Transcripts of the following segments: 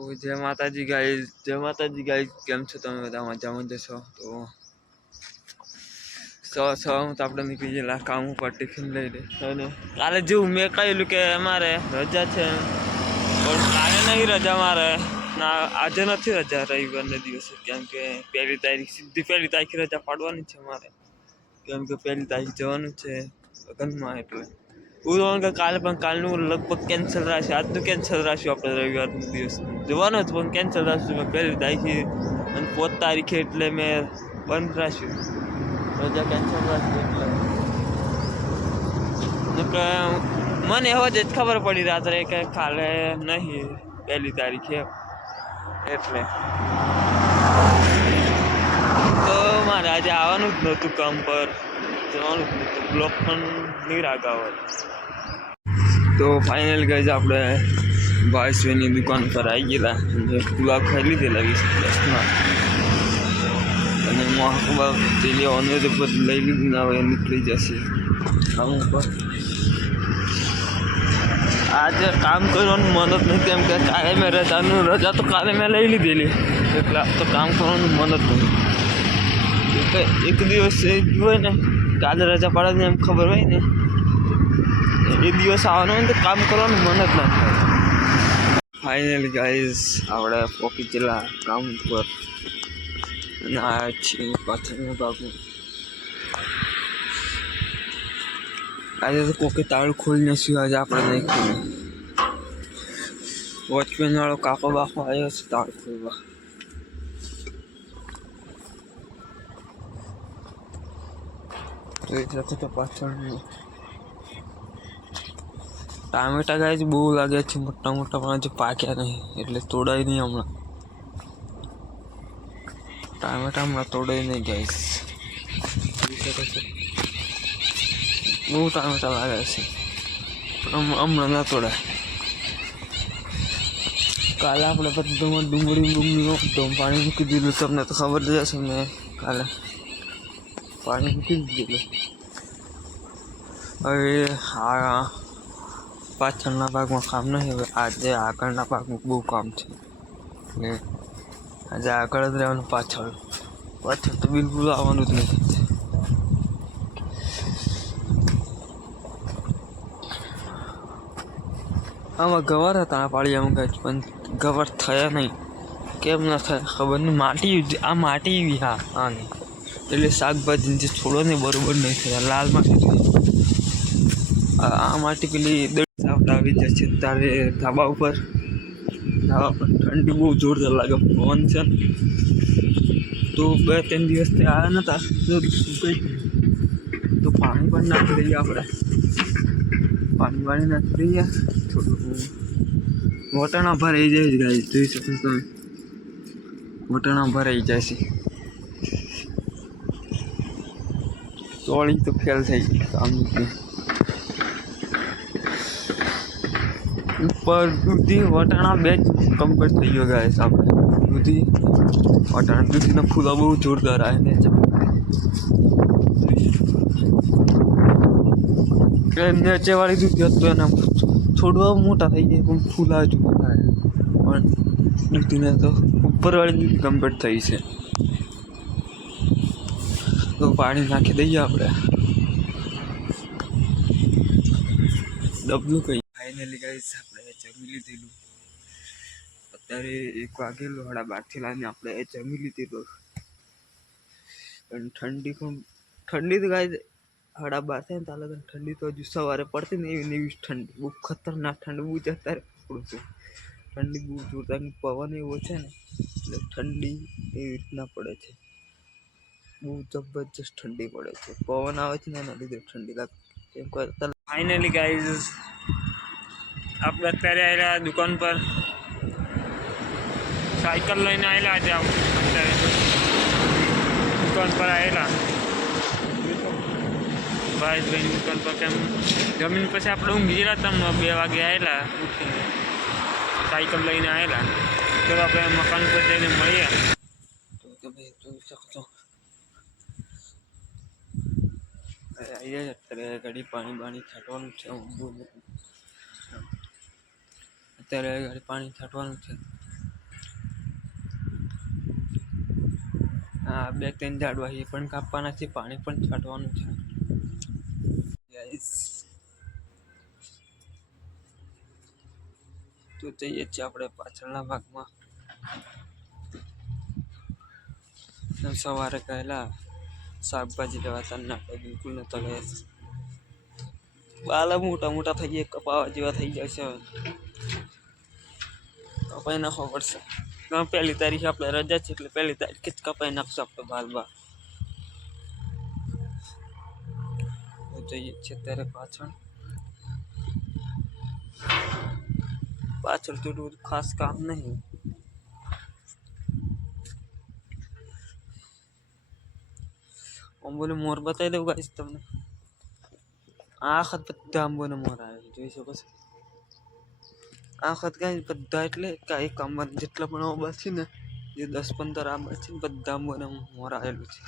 જય માતાજી ગાઈ જય માતાજી ગાઈ કેમ છો તમે બધા? મજામાં જશો તો સો સવારમાં તો આપણે નીકળી ગયેલા કામ ઉપર ટિફિન લઈને. અને કાલે જેવું મેં કહેલું કે અમારે રજા છે. પણ કાલે નહીં રજા મારે. ના, આજે નથી રજા, રવિવારને દિવસે. કેમ કે પહેલી તારીખ, સીધી પહેલી તારીખે રજા પાડવાની છે મારે. કેમ કે પહેલી તારીખ જવાનું છે લગ્નમાં એટલે. હું કે કાલે પણ કાલનું લગભગ કેન્સલ રાખશે આજનું કેન્સલ રાખ્યું આપણે રવિવારનું દિવસ જવાનું જ પણ કેન્સલ રાખ્યું મેં પહેલી તારીખે અને પોત તારીખે એટલે મેં બંધ રાખ્યું. રજા કેન્સલ રાખી એટલે. મને હવે જ ખબર પડી રાત્રે કે કાલે નહીં, પહેલી તારીખે એટલે. તો મારે આજે આવવાનું જ નહોતું કામ પર. જવાનું જ નહોતું. બ્લોક પણ નહીં રાગાવત તો ફાઇનલ ગઈ આપણે ભાઈશ્રીની દુકાન પર આવી ગયેલા. પુલાવ ખાઈ લીધેલા વીસ દસમાં અને મહાકુબા જે લેવાનું તો લઈ લીધું ના હોય નીકળી જશે. કામ ઉપર. આજે કામ કરવાનું મન જ નથી. એમ કે કાલે મેં રજાનું, રજા તો કાલે મેં લઈ લીધેલી. એટલે તો કામ કરવાનું મન જ નથી. એક દિવસ એ હોય ને, કાલે રજા પાડવાની એમ ખબર હોય ને. એ દિવસ આવવાનો હોય ને તો કામ કરવાનું મન જ ના થાય ફાઇનલી ગાઈઝ આપણે પોકી જિલ્લા કામ ઉપર અને આ છે પાછળનો ભાગમાં આજે તો કોકે તાળું ખોલીને શું આજે આપણે નહીં. ખોલ્યું વોચમેનવાળો કાકો બાકો આવ્યો છે તાળું ખોલવા. તો એ જતો તો પાછળ ટામેટા ગાય બહુ લાગ્યા છે, મોટા મોટા પણ હજી પાક્યા નહીં, એટલે તોડાય નહીં હમણાં. ટામેટા હમણાં તોડાય નહીં ગાઈસ. બહુ ટામેટા લાગે છે. હમણાં ના તોડાય. કાલે આપણે બધામાં ડુંગળી ડુંગળીનો તો પાણી મૂકી દીધું, તમને તો ખબર જ હશે મેં કાલે પાણી મૂકી દીધું. હવે આ પાછળના ભાગમાં કામ નહીં હવે આજે આગળના ભાગમાં બહુ કામ છે. ને આજે આગળ જ રહેવાનું પાછળ. પાછળ તો બિલકુલ આવવાનું જ નથી. આમાં ગવાર હતા, આ પાળિયામાં કાંઈ પણ ગવાર થયા નહીં. કેમ ના થયા? ખબર નહીં. માટી આ માટી એવી હા, આની. એટલે શાકભાજી જે છોડો ને બરોબર નહીં થયા. લાલ માટી. આ માટી પેલી આવી જાય છે તારે ધાબા ઉપર. ધાબા પર ઠંડી બહુ જોરદાર લાગે, પવન છે તો બે ત્રણ દિવસથી આવ્યા નતા, તો સુકાઈ તો પાણી પણ નાખી દઈએ આપણે. પાણી વાણી નાખી દઈએ, થોડું વટાણા ભરાઈ જાય છે ગાય જોઈ શકો તમે. વટાણા ભરાઈ જાય છે. તોળી તો ફેલ થઈ ગઈ. કામ ઉપર દૂધી વટાણા બે કમ્પ્લીટ થઈ ગયો ગાય આપણે. દૂધી વટાણા દૂધીના ફૂલા બહુ જોરદાર આવે ને નીચેવાળી દૂધી હતું એના છોડવા મોટા થઈ ગયા પણ ફૂલા હજુ પણ દૂધીને તો ઉપરવાળી દૂધી કમ્પ્લીટ થઈ છે. તો પાણી નાખી દઈએ આપણે. ડબલું કઈ ફાઇનલી ગાઈસ આપણે જમી લીધેલું. અત્યારે એક વાગેલું સાડા બારથી લાવીને આપણે જમી લીધેલું. પણ ઠંડી પણ, ઠંડી તો ગાય સાડા બાર થાય ને તાલે ઠંડી તો હજુ સવારે પડતી ને એવી એવી ઠંડી. બહુ ખતરનાક ઠંડી, બહુ જ અત્યારે પકડું છું. ઠંડી બહુ જોરદાર પવન એવો છે ને, એટલે ઠંડી એવી રીતના પડે છે. બહુ જબરજસ્ત ઠંડી પડે છે. પવન આવે છે ને એના લીધે ઠંડી લાગે. કેમ કે ફાઇનલી ગાઈઝ આપણે અત્યારે આવેલા દુકાન પર સાયકલ લઈને આવેલા આજે આમ અત્યારે દુકાન પર આવેલા ભાઈ ભાઈની દુકાન પર કેમ જમીન પછી આપણે ઊંઘી ગયેલા હતા બે વાગે આવેલા ઉઠીને સાયકલ લઈને આવેલા તો આપણે મકાન પર જઈને મળીએ તો તમે જોઈ શકો છો આવીએ અત્યારે ગાડી પાણી બાણી છાંટવાનું છે ઊંધું અત્યારે પાણી છાંટવાનું છે. હા, બે ત્રણ ઝાડવા એ પણ કાપવાના છે, પાણી પણ છાંટવાનું છે. તો જઈએ છીએ આપણે પાછળના ભાગમાં. સવારે ગયેલા શાકભાજી લેવા તને બિલકુલ નહોતો ગયા બાલા મોટા મોટા થઈ ગયા, કપાવા જેવા થઈ જાય છે. કપાઈ નાખવો પડશે ગમે પહેલી તારીખે આપણે રજા છે એટલે પહેલી તારીખે જ કપાઈ નાખશું આપણે બાલ બા તો જઈએ છીએ અત્યારે પાછળ પાછળ તો એટલું બધું ખાસ કામ નહીં અંબોને મોર બતાવી દઉં ગાઈશ તમને આ વખત બધા અંબોને મોર આવે છે જોઈ શકો છો આ વખત કાંઈ બધા એટલે કાંઈ કામમાં જેટલા પણ આંબા છે ને જે દસ પંદર આંબા છે ને બધા આંબોને મોર આવેલું છે.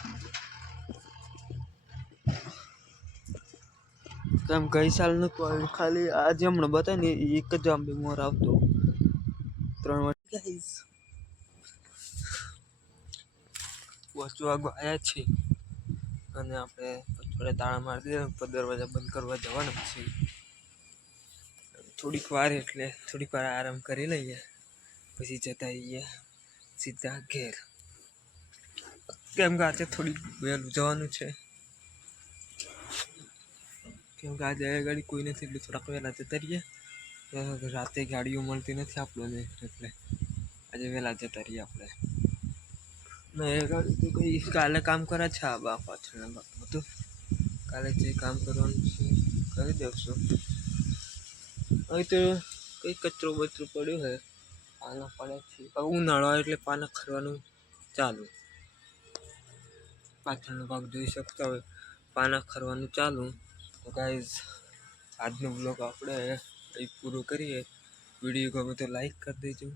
કેમ ગઈ સાલ નતું આવ્યું ખાલી આજે હમણાં બતાવે ને એક જ આંબે મોર આવતો. ત્રણ વાર ગાઈસ. વસ્તુ આગળ આવ્યા છે. અને આપણે પછી તાળા મારી દઈએ દરવાજા બંધ કરવા જવાના છે. થોડીક વાર એટલે થોડીક વાર આરામ કરી લઈએ, પછી જતા રહીએ સીધા ઘેર. કેમ કે આજે થોડીક વહેલું જવાનું છે. કેમ કે આજે ગાડી કોઈ નથી, એટલે થોડાક વહેલા જતા રહીએ. રાતે ગાડીઓ મળતી નથી આપણને, એટલે આજે વહેલા જતા રહીએ આપણે. ગાડી કાલે કામ કરે છે આ બા પાછળ બધું કાલે જે કામ કરવાનું છે, કરી દેવશું. અહીં તો કંઈ કચરો બચરો પડ્યો છે. પાના પડે છે. હવે ઉનાળો આવે એટલે પાના ખરવાનું ચાલુ. પાછળનો ભાગ જોઈ શકતા હોય પાના ખરવાનું ચાલુ. તો ગાઈઝ આજનો બ્લોગ આપણે એ પૂરો કરીએ. વીડિયો ગમે તો લાઈક કરી દેજો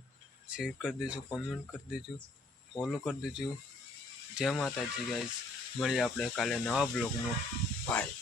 શેર કરી દેજો કોમેન્ટ કરી દેજો ફોલો કરી દેજો. જય માતાજી ગાઈઝ મળીએ આપણે કાલે નવા બ્લોગમાં બાય